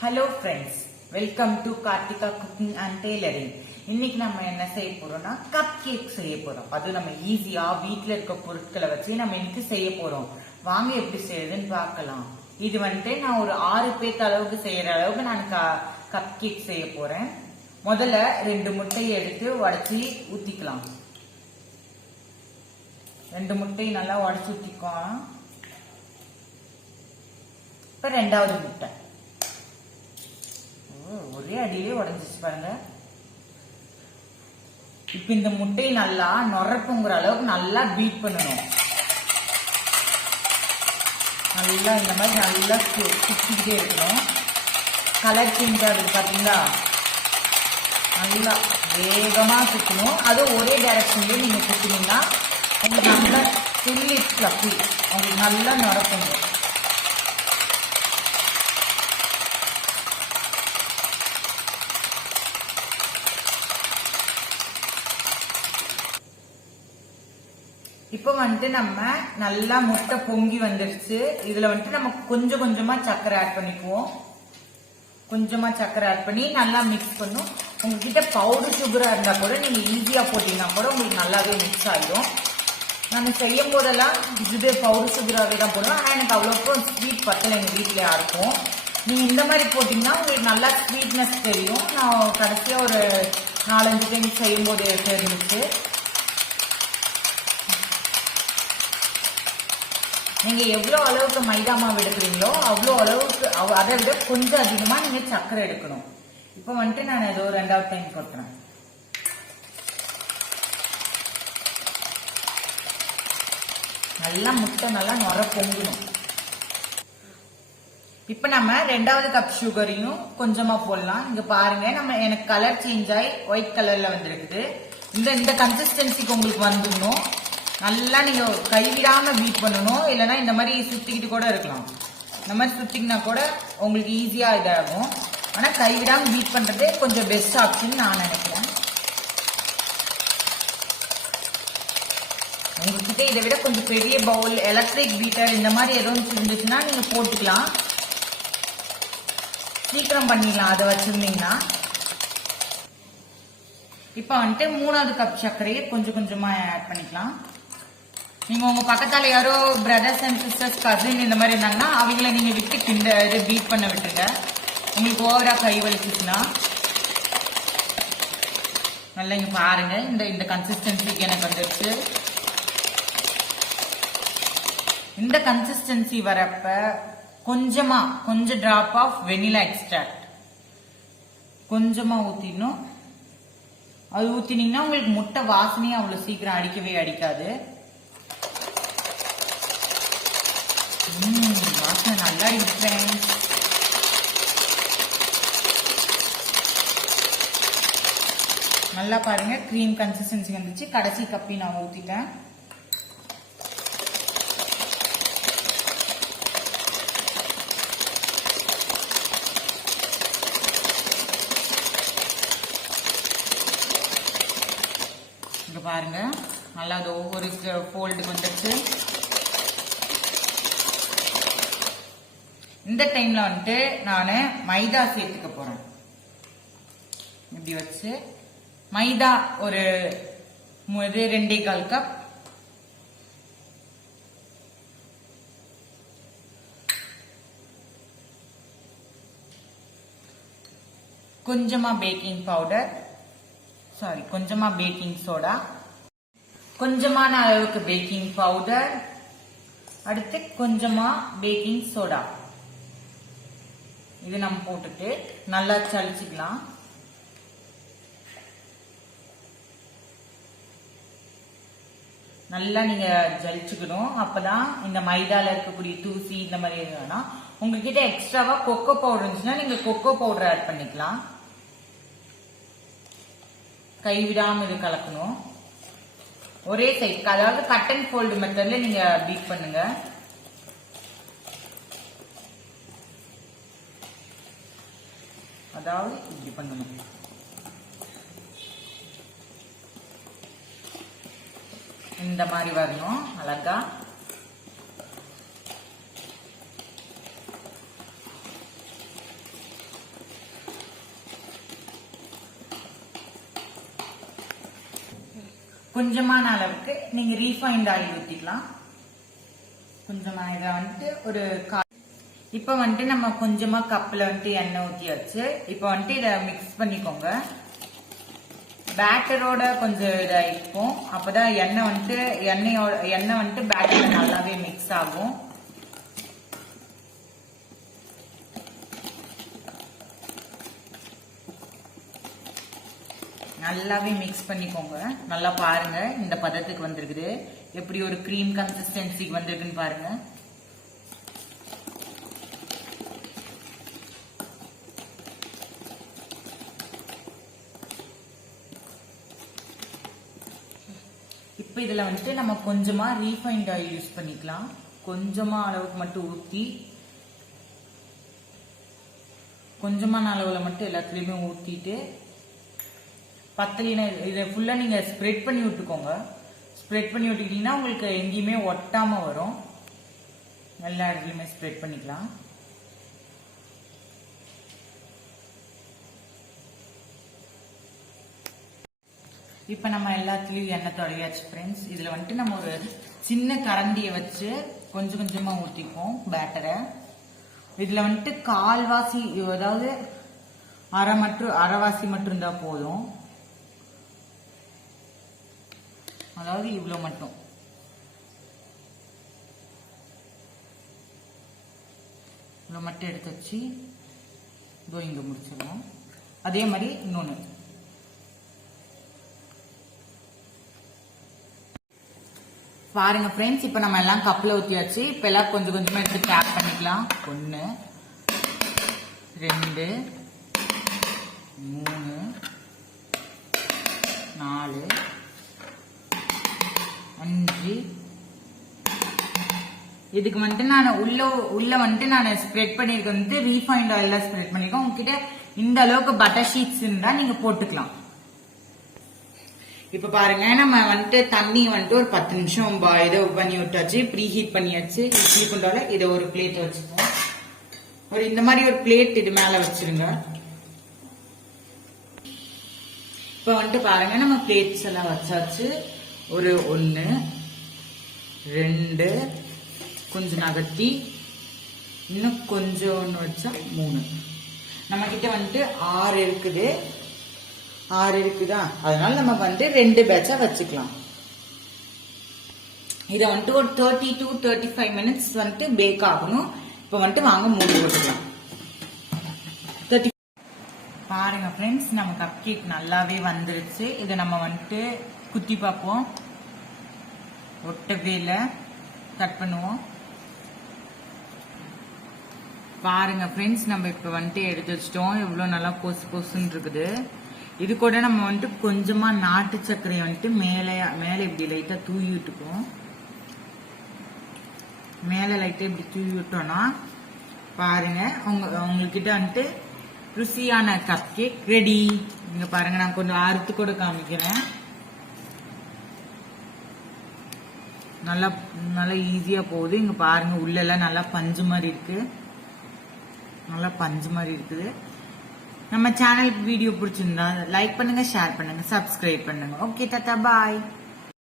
Hello friends, welcome to Karthika cooking and tailoring. இன்னைக்கு நம்ம என்ன செய்ய போறோம்னா கப் கேக் செய்ய போறோம். அது நம்ம ஈஸியா வீட்டுல இருக்க பொருட்களை வச்சு நம்ம இன்னைக்கு செய்ய போறோம். வாங்க எப்படி செய்யறதுன்னு பார்க்கலாம். இது வந்துட்டு நான் ஒரு 6 பேர்த்து அளவுக்கு செய்யற அளவுக்கு நான் கப் கேக் செய்ய போறேன். முதல்ல 2 முட்டையை எடுத்து உடைச்சி ஊத்திக்கலாம். 2 முட்டையை நல்லா உடைச்சு ஊத்திக்கலாம். இப்ப 2வது முட்டை ஒரே அடியிலே உடைஞ்சிச்சு பாருங்க. இப்ப இந்த முட்டையை நல்லா நொறப்புங்கிற அளவுக்கு நல்லா பீட் பண்ணணும். நல்லா இந்த மாதிரி நல்லா சுத்திக்கிட்டே இருக்கணும். கலர் சேஞ்ச் ஆகுது பாத்தீங்களா, நல்லா வேகமா சுத்தணும். அது ஒரே டைரக்ஷன்லயே நீங்க சுத்தினீங்கன்னா உங்களுக்கு நல்லா ஃபுல்லி ஃப்ளஃபி உங்களுக்கு நல்லா நொறப்புங்க. இப்ப வந்துட்டு நம்ம நல்லா முட்டை பொங்கி வந்துருச்சு. இதுல வந்துட்டு நம்ம கொஞ்சம் கொஞ்சமா சர்க்கரை ஆட் பண்ணிக்குவோம். கொஞ்சமா சர்க்கரை ஆட் பண்ணி நல்லா மிக்ஸ் பண்ணும். உங்ககிட்ட பவுடர் சுகரா இருந்தா கூட நீங்க ஈஸியா போட்டீங்கன்னா கூட உங்களுக்கு நல்லாவே மிக்ஸ் ஆகிடும். நம்ம செய்யும் போதெல்லாம் இதுவே பவுடர் சுகராகவே தான் போடுவோம். ஆனா எனக்கு அவ்வளோக்கும் ஸ்வீட் பத்தல எங்க வீட்டுல யாருக்கும். நீங்க இந்த மாதிரி போட்டீங்கன்னா உங்களுக்கு நல்லா ஸ்வீட்னஸ் தெரியும். நான் கடைசியா ஒரு 4-5 டைம் செய்யும் போது தெரிஞ்சிச்சு. நீங்க எவ்வளவு அளவுக்கு மைதா மாவு எடுக்கிறீங்களோ அவ்வளோ அளவுக்கு அதை விட கொஞ்சம் அதிகமா நீங்க சர்க்கரை எடுக்கணும். இப்ப வந்துட்டு நான் ஏதோ 2வது டைம் போட்டுறேன். நல்லா முட்டை நல்லா நொற பொங்கணும். இப்ப நம்ம 2வது கப் சுகரையும் கொஞ்சமா போடலாம். இங்க பாருங்க, நம்ம எனக்கு கலர் சேஞ்ச் ஆகி ஒயிட் கலர்ல வந்துருக்குது. இந்த கன்சிஸ்டன்சிக்கு உங்களுக்கு வந்துடணும். நல்லா நீங்க கைவிடாம பீட் பண்ணணும். இல்லைன்னா இந்த மாதிரி சுத்திக்கிட்டு கூட இருக்கலாம். இந்த மாதிரி சுத்திக்கினா கூட உங்களுக்கு ஈஸியா இதாகும். ஆனா கைவிடாம பீட் பண்றதே கொஞ்சம் பெஸ்ட் ஆப்ஷன் நான் நினைக்கிறேன். உங்ககிட்ட இதை விட கொஞ்சம் பெரிய பவுல், எலக்ட்ரிக் பீட்டர் இந்த மாதிரி எதுவும் இருந்துச்சுன்னா நீங்க போட்டுக்கலாம். சீக்கிரம் பண்ணிடலாம் அதை வச்சிருந்தீங்கன்னா. இப்ப வந்துட்டு 3வது கப் சர்க்கரையை கொஞ்சம் கொஞ்சமா ஆட் பண்ணிக்கலாம். நீங்க உங்க பக்கத்தால யாரோ பிரதர்ஸ் அண்ட் சிஸ்டர்ஸ், கசின் இந்த மாதிரி இருந்தாங்கன்னா அவங்கள நீங்க விட்டு இது பீட் பண்ண விட்டுருங்க. உங்களுக்கு ஓவரா கை வலிச்சுச்சுன்னா. நல்லா இங்க பாருங்க, இந்த கன்சிஸ்டன்சிக்கு எனக்கு வந்துருச்சு. இந்த கன்சிஸ்டன்சி வரப்ப கொஞ்சம் டிராப் ஆஃப் வெனிலா எக்ஸ்ட்ராக்ட் கொஞ்சமா ஊத்திடணும். அது ஊத்தினீங்கன்னா உங்களுக்கு முட்டை வாசனையும் அவ்வளவு சீக்கிரம் அடிக்கவே அடிக்காது. வாசனை நல்லா அடிக்கிறேன். நல்லா பாருங்க, கிரீம் கன்சிஸ்டன்சி வந்துச்சு. கடைசி கப்பி நான் ஊத்திட்டேன். இங்க பாருங்க, நல்லா அது ஒவ்வொரு ஃபோல்டுக்கு வந்துருச்சு. இந்த டைம்ல வந்துட்டு நான் மைதா சேர்த்துக்க போறேன். இப்படி வச்சு மைதா ஒரு 2.25 கப், கொஞ்சமா பேக்கிங் பவுடர், கொஞ்சமா பேக்கிங் சோடா, கொஞ்சமான அளவுக்கு பேக்கிங் பவுடர், அடுத்து கொஞ்சமா பேக்கிங் சோடா. இது நம்ம போட்டுட்டு நல்லா சலிச்சுக்கலாம். நல்லா நீங்க ஜலிச்சுக்கணும். அப்பதான் இந்த மைதால இருக்கக்கூடிய தூசி இந்த மாதிரி இருந்தா. உங்ககிட்ட எக்ஸ்ட்ராவா கொக்கோ பவுடர் இருந்துச்சுன்னா நீங்க கொக்கோ பவுடர் ஆட் பண்ணிக்கலாம். கைவிடாம இது கலக்கணும். ஒரே சைட், அதாவது கட் அண்ட் ஃபோல்டு மெத்தட்ல நீங்க பீட் பண்ணுங்க. அதாவது இப்படி பண்ணணும். இந்த மாதிரி வரணும் அழகா. கொஞ்சமான அளவுக்கு நீங்க ரீஃபைண்ட் ஆயில் ஊத்திக்கலாம். கொஞ்சமா இதை வந்துட்டு ஒரு இப்ப வந்துட்டு நம்ம கொஞ்சமா கப்ல வந்துட்டு எண்ணெய் ஊத்தியாச்சு. இப்ப வந்துட்டு இத மிக்ஸ் பண்ணிக்கோங்க. பேட்டரோட கொஞ்சம் இதாயிருக்கும். அப்பதான் எண்ணெய் வந்துட்டு பேட்டர்ல நல்லாவே மிக்ஸ் ஆகும். நல்லாவே மிக்ஸ் பண்ணிக்கோங்க. நல்லா பாருங்க இந்த பதத்துக்கு வந்திருக்குது. எப்படி ஒரு கிரீம் கன்சிஸ்டன்சிக்கு வந்திருக்குன்னு பாருங்க. இப்ப இதுல வந்துட்டு நம்ம கொஞ்சமா ரீஃபைண்ட் ஆயில் யூஸ் பண்ணிக்கலாம். கொஞ்சமா அளவுக்கு மட்டும் ஊத்தி, கொஞ்சமான அளவுல மட்டும் எல்லாத்துலயுமே ஊத்திட்டு, பத்தலினா இதை ஃபுல்லா நீங்க ஸ்ப்ரெட் பண்ணி விட்டுக்கோங்க. ஸ்ப்ரெட் பண்ணி விட்டுக்கிட்டீங்கன்னா உங்களுக்கு எங்கேயுமே ஒட்டாம வரும். எல்லா இடத்துலயுமே ஸ்ப்ரெட் பண்ணிக்கலாம். இப்ப நம்ம எல்லாத்துலயும் எண்ணெய் தொடங்கியாச்சு ஃப்ரெண்ட்ஸ். இதுல வந்துட்டு நம்ம ஒரு சின்ன கரண்டியை வச்சு கொஞ்சம் கொஞ்சமா ஊத்திப்போம் பேட்டரை. இதுல வந்துட்டு கால்வாசி, அதாவது அரைவாசி மட்டும் இருந்தா போதும். அதாவது இவ்வளவு மட்டும். இவ்வளவு மட்டும் எடுத்து வச்சு இதோ இங்க முடிச்சிடலாம். அதே மாதிரி இன்னொன்னு. பாருங்க ஃப்ரெண்ட்ஸ், இப்ப நம்ம எல்லாம் கப்ல ஊத்தியாச்சு. இப்ப எல்லாம் கொஞ்சம் கொஞ்சமா எடுத்து டேப் பண்ணிக்கலாம். 1 2 3 4 5. இதுக்கு வந்துட்டு நான் உள்ள வந்துட்டு நான் ஸ்ப்ரெட் பண்ணிருக்கேன் வந்துட்டு ரீஃபைண்ட் ஆயில்ல ஸ்ப்ரெட் பண்ணிருக்கேன். உங்ககிட்ட இந்த அளவுக்கு பட்டர் ஷீட்ஸ் இருந்தா நீங்க போட்டுக்கலாம். இப்ப பாருங்க, நம்ம வந்துட்டு தண்ணி வந்துட்டு ஒரு 10 நிமிஷம் இதை பண்ணி விட்டாச்சு. ப்ரீ ஹீட் பண்ணியாச்சு. இட்லி குண்டால இதை ஒரு பிளேட் வச்சுப்போம். ஒரு இந்த மாதிரி ஒரு பிளேட் இது மேல வச்சிருங்க. இப்ப வந்துட்டு பாருங்க, நம்ம பிளேட்ஸ் எல்லாம் வச்சாச்சு. ஒரு 1 2 கொஞ்சம் நகர்த்தி, இன்னும் கொஞ்சம் ஒன்று வச்சா 3. நம்ம கிட்ட வந்துட்டு 6 இருக்குதா, அதனால நம்ம வந்து 2 பேட்சா வச்சுக்கலாம். இதை வந்துட்டு ஒரு 30 to 35 மினிட்ஸ் வந்துட்டு பேக் ஆகணும். இப்ப வந்துட்டு வாங்க மூடி போட்டுக்கலாம். பாருங்க ஃப்ரெண்ட்ஸ், நம்ம கப் கேக் நல்லாவே வந்துருச்சு. இதை நம்ம வந்துட்டு குத்தி பார்ப்போம். ஒட்டவே இல்லை. கட் பண்ணுவோம். பாருங்க ஃப்ரெண்ட்ஸ், நம்ம இப்ப வந்துட்டு எடுத்து வச்சிட்டோம். எவ்வளவு நல்லா பொசுன்னு இருக்குது. இது கூட நம்ம வந்துட்டு கொஞ்சமா நாட்டு சர்க்கரையை வந்துட்டு மேல இப்படி லைட்டா தூவி விட்டுப்போம். மேல லைட்டா இப்படி தூவி விட்டோம்னா பாருங்க, உங்ககிட்ட வந்துட்டு ருசியான கப் கேக் ரெடி. இங்க பாருங்க, நான் கொஞ்சம் அறுத்து கூட காமிக்கிறேன். நல்லா நல்லா ஈஸியா போகுது. இங்க பாருங்க, உள்ள எல்லாம் நல்லா பஞ்சு மாதிரி இருக்கு. நல்லா பஞ்சு மாதிரி இருக்குது. நம்ம சேனல் வீடியோ பிடிச்சிருந்தா லைக் பண்ணுங்க, ஷேர் பண்ணுங்க, சப்ஸ்கிரைப் பண்ணுங்க. ஓகே, டாடா, பாய்.